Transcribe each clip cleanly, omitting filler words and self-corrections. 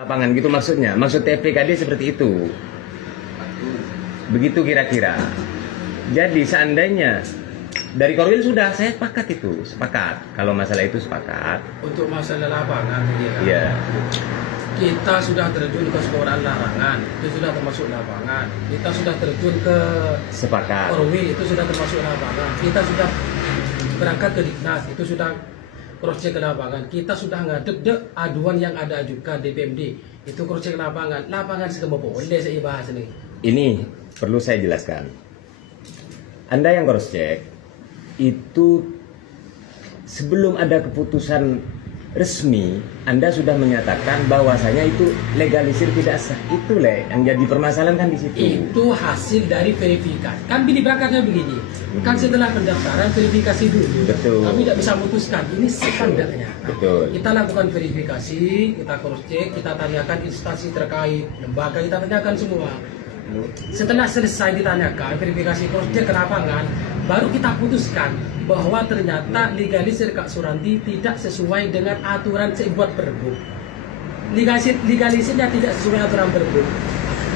Lapangan gitu maksudnya, maksud TPKD seperti itu. Begitu kira-kira. Jadi seandainya dari Korwil sudah saya sepakat. Kalau masalah itu sepakat. Untuk masalah lapangan, ya. Kita sudah terjun ke sekolah larangan, itu sudah termasuk lapangan. Kita sudah terjun ke sepakat. Korwil, itu sudah termasuk lapangan. Kita sudah berangkat ke Diknas, itu sudah cross check ke lapangan. Kita sudah ngadep aduan yang ada ajukan DPMD, itu cross check lapangan. Lapangan segala boleh saya bahas ini. Ini perlu saya jelaskan. Anda yang cross check itu sebelum ada keputusan resmi, Anda sudah menyatakan bahwasanya itu legalisir tidak sah. Itu yang jadi permasalahan kan di situ. Itu hasil dari verifikasi. Kan ini berangkatnya begini. Kan setelah pendaftaran verifikasi dulu. Betul. Kami tidak bisa memutuskan ini standarnya. Betul. Kita lakukan verifikasi, kita cross check, kita tanyakan instansi terkait, lembaga, kita tanyakan semua. Setelah selesai ditanyakan verifikasi cross check ke lapangan, baru kita putuskan bahwa ternyata legalisir Kak Suranti tidak sesuai dengan aturan sebuat Pergub. Legalisirnya tidak sesuai aturan Pergub.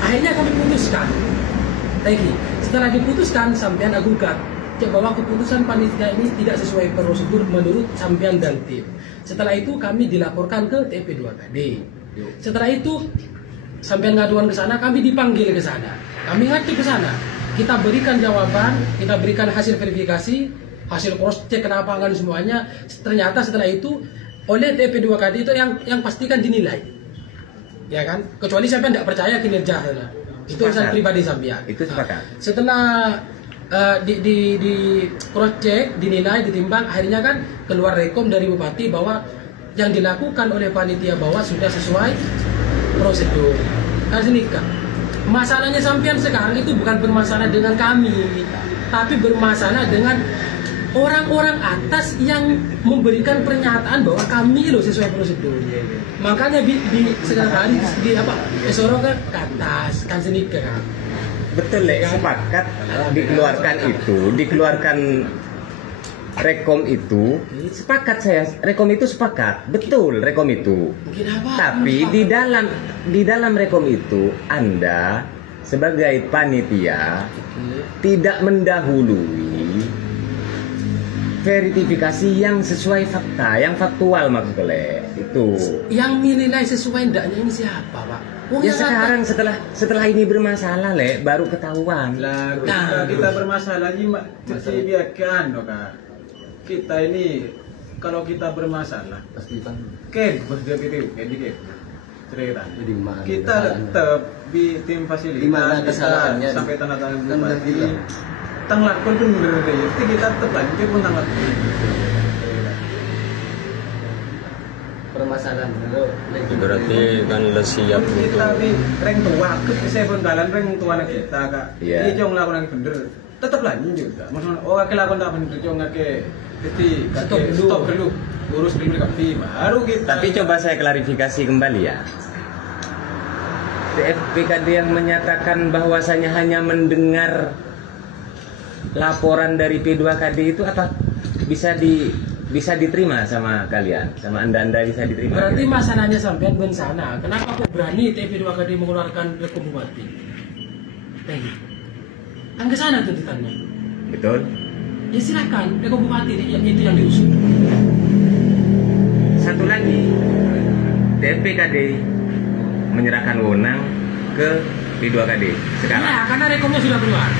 Akhirnya kami putuskan. Lagi, setelah diputuskan sampean gugat bahwa keputusan panitia ini tidak sesuai prosedur menurut sampean dan tim. Setelah itu kami dilaporkan ke TP2KD. Setelah itu sampean ngaduan ke sana, kami dipanggil ke sana. Kami ngadu ke sana. Kita berikan jawaban, kita berikan hasil verifikasi, hasil cross check ke lapangan semuanya. Ternyata setelah itu oleh TP2KD itu yang pastikan dinilai. Ya kan? Kecuali sampean tidak percaya kinerja sana. Itu urusan pribadi sampean. Itu sepakat. Setelah di cross check, dinilai, ditimbang, akhirnya kan keluar rekom dari bupati bahwa yang dilakukan oleh panitia bahwa sudah sesuai prosedur. Kan masalahnya sampean sekarang itu bukan bermasalah dengan kami, tapi bermasalah dengan orang-orang atas yang memberikan pernyataan bahwa kami loh sesuai prosedur. Makanya sekarang di Esoro ke atas kan senika. Betul sepakat dikeluarkan rekom itu sepakat saya. Rekom itu sepakat, betul rekom itu. Tapi di dalam rekom itu Anda sebagai panitia tidak mendahului verifikasi yang sesuai fakta, yang faktual maksudnya itu. Yang menilai sesuai ndaknya ini siapa, Pak? Ya sekarang setelah ini bermasalah baru ketahuan. Lah kita bermasalah ini masih biarkan Kak. Kita ini kalau kita bermasalah pasti kan cerita. Kita tetap di tim fasilitas kita sampai tanda tangan bupati. Tanglak pun bener deh. Jadi kita tetap lanjut pun tanglak. Permasalahan dulu. Berarti kan siap untuk kita di reng tua ke saya pun dalan reng tua anak kita Kak. Ini jong lakukan yang bener. Tetap lanjut Kak. Maksudnya kakek lakukan tak bener jong kakek. Jadi stop dulu. Urus dulu kami baru kita. Tapi coba saya klarifikasi kembali ya. TPKD yang menyatakan bahwasanya hanya mendengar laporan dari P2KD itu apa bisa diterima sama kalian, sama anda bisa diterima? Berarti masalahnya sampean ben sana. Kenapa kok berani TP2KD mengeluarkan rekom bupati? Kan ke sana tuntutannya. Betul. Ya silakan, rekom bupati itu yang diusut. Satu lagi, TPKD menyerahkan wewenang ke P2KD sekarang. Ya, karena rekomnya sudah keluar.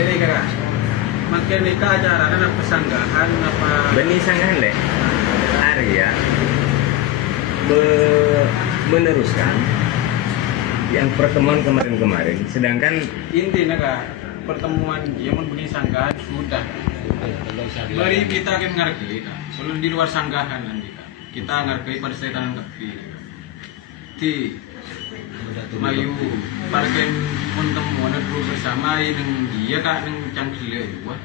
Jadi Kak, makin nikah acara kan apa sanggahan apa? Benih sanggahan Arya meneruskan yang pertemuan kemarin-kemarin, sedangkan intinya Kak, pertemuan dia memberi sanggahan sudah. Mari kita akan ngerti Kak, selalu di luar sanggahan nanti Kak. Kita ngerti pada setan ngerti. Di Mayu parken mun temuan dulu bersama yang dia Kak yang cangkile buat.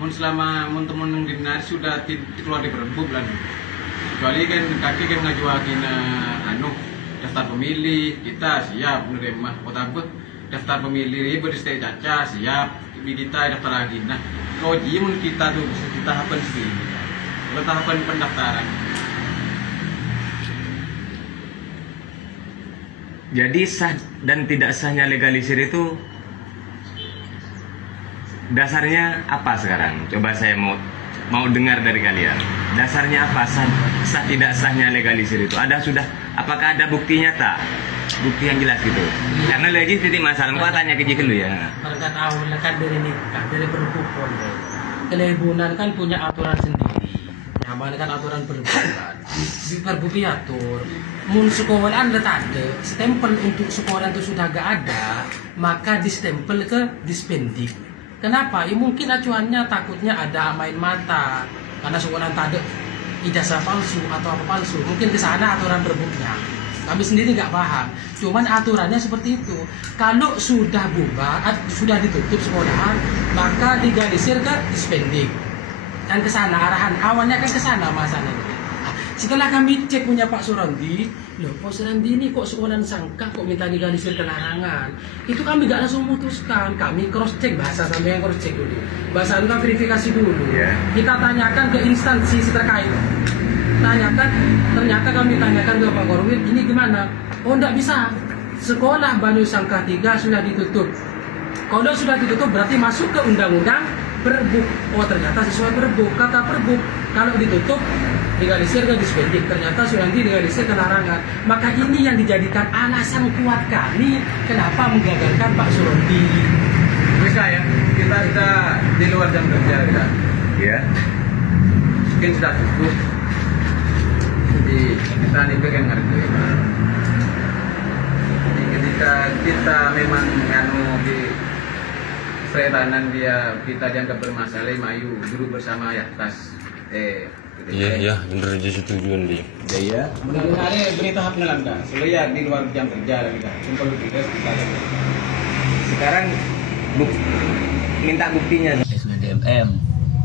Mun selama mun temuan yang dinar sudah keluar di Pergub lan. Kecuali kan kaki kan ngajuakin daftar pemilih, kita siap menerima kota daftar pemilih beristri caca siap kita daftar lagi. Nah, kalau mun kita tuh tahapan sih, tahapan pendaftaran. Jadi sah dan tidak sahnya legalisir itu dasarnya apa sekarang? Coba saya mau dengar dari kalian. Dasarnya apa sah tidak sahnya legalisir itu? Apakah ada buktinya tak? Bukti yang jelas gitu. Karena lagi titik masalah gua tanya ke Jik dulu ya. Berkat awal kan dari nikah, dari perhubungan. Kelebunan kan punya aturan sendiri. Nyaman kan aturan perhubungan. Di perbuki atur. Mun sekolah Anda tak ada, stempel untuk sekolah itu sudah gak ada, maka distempel ke dispendik. Kenapa? Ya mungkin acuannya takutnya ada main mata karena sekolah tak ada ijazah palsu atau apa palsu. Mungkin ke sana aturan berbuknya. Kami sendiri nggak paham. Cuman aturannya seperti itu. Kalau sudah bubar, sudah ditutup sekolahan, maka digalisir ke dispendik. Dan ke sana arahan awalnya kan ke sana masalahnya. Setelah kami cek punya Pak Surandi, loh Pak Surandi ini kok sekolah sangka kok minta digalisir ke larangan. Itu kami gak langsung memutuskan, kami cross check bahasa sampai yang cross check dulu. Bahasa itu kan verifikasi dulu. Kita tanyakan ke instansi terkait. Ternyata kami tanyakan ke Pak Korwil, ini gimana? Oh enggak bisa, sekolah Banyu Sangka 3 sudah ditutup. Kalau sudah ditutup berarti masuk ke undang-undang Perbuk. Oh ternyata sesuai Perbuk. Kata Perbuk, kalau ditutup digalisir ke dispendik, ternyata sudah digalisir ke larangan. Maka ini yang dijadikan alasan kuat kami kenapa menggagalkan Pak Surandi. Bisa ya, kita sudah di luar jam kerja kan? Ya. Mungkin sudah cukup. Jadi kita nih pengen ngerti. Jadi ketika kita memang di seretanan kita dianggap bermasalah, mayu duduk bersama ya atas Iya, bener aja setujuan dia. Iya. Mudah-mudahan ada berita hak melanggar. Soalnya di luar jam kerja kita. Simpel kita. Sekarang minta buktinya. SBDMM,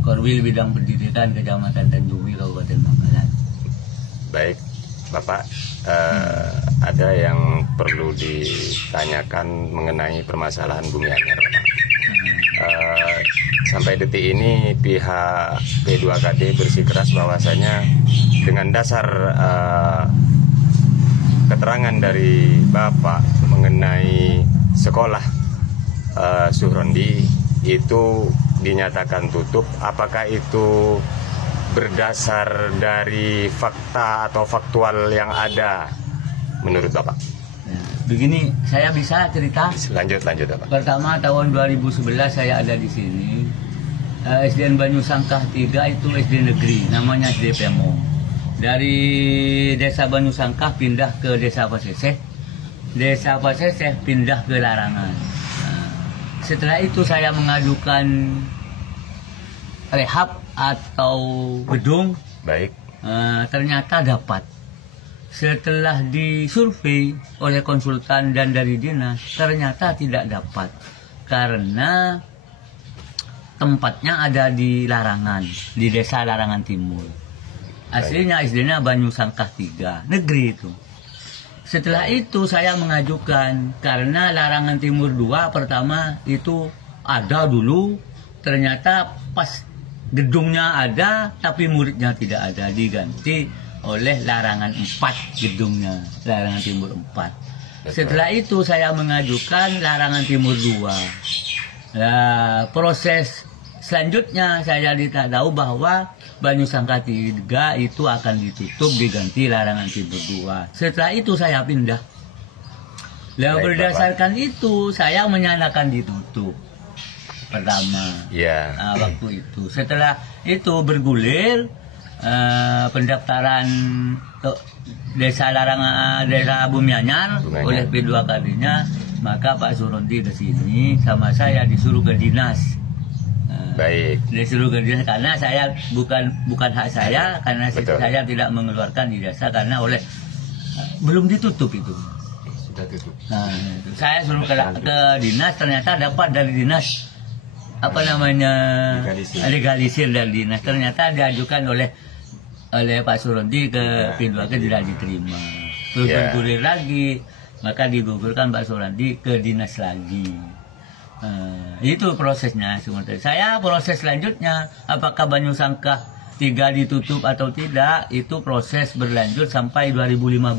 Korwil Bidang Pendidikan Kecamatan Tanjung Kabupaten Bangkalan. Baik, Bapak, ada yang perlu ditanyakan mengenai permasalahan Bumi Anyar, Bapak. Sampai detik ini pihak P2KD bersikeras bahwasanya dengan dasar keterangan dari Bapak mengenai sekolah Surandi itu dinyatakan tutup. Apakah itu berdasar dari fakta atau faktual yang ada menurut Bapak? Begini, saya bisa cerita. Lanjut Bapak. Pertama tahun 2011 saya ada di sini. SDN Banyu Sangka 3 itu SD negeri, namanya SD Pemo. Dari desa Banyu Sangka pindah ke desa Paseseh. Desa Paseseh pindah ke Larangan. Setelah itu saya mengajukan rehab atau gedung. Baik. Ternyata dapat. Setelah disurvei oleh konsultan dan dari dinas, ternyata tidak dapat karena tempatnya ada di Larangan, di desa Larangan Timur. Aslinya SD-nya Banyu Sangka 3, negeri itu. Setelah itu saya mengajukan karena Larangan Timur 2 pertama itu ada dulu, ternyata pas gedungnya ada tapi muridnya tidak ada, diganti oleh Larangan 4 gedungnya, Larangan Timur 4. Setelah itu saya mengajukan Larangan Timur 2. Nah, proses selanjutnya saya tidak tahu bahwa Banyu Sangka 3 itu akan ditutup diganti Larangan Timur 2. Setelah itu saya pindah. Nah, berdasarkan itu saya menyatakan ditutup. Pertama, waktu itu. Setelah itu bergulir pendaftaran ke desa Larangan, desa Bumi Anyar oleh P2KD-nya, maka Pak Surandi ke sini sama saya disuruh ke dinas. Baik. Disuruh ke dinas karena saya bukan hak saya, karena saya tidak mengeluarkan ijazah karena oleh belum ditutup itu. Sudah tutup. Nah, saya suruh ke dinas, ternyata dapat dari dinas legalisir dari dinas, ternyata diajukan oleh Pak Surandi ke P2K tidak diterima. Terus bergulir lagi, maka digugurkan Pak Surandi ke dinas lagi. Itu prosesnya sebenarnya. Saya proses selanjutnya, apakah Banyu Sangka 3 ditutup atau tidak, itu proses berlanjut sampai 2015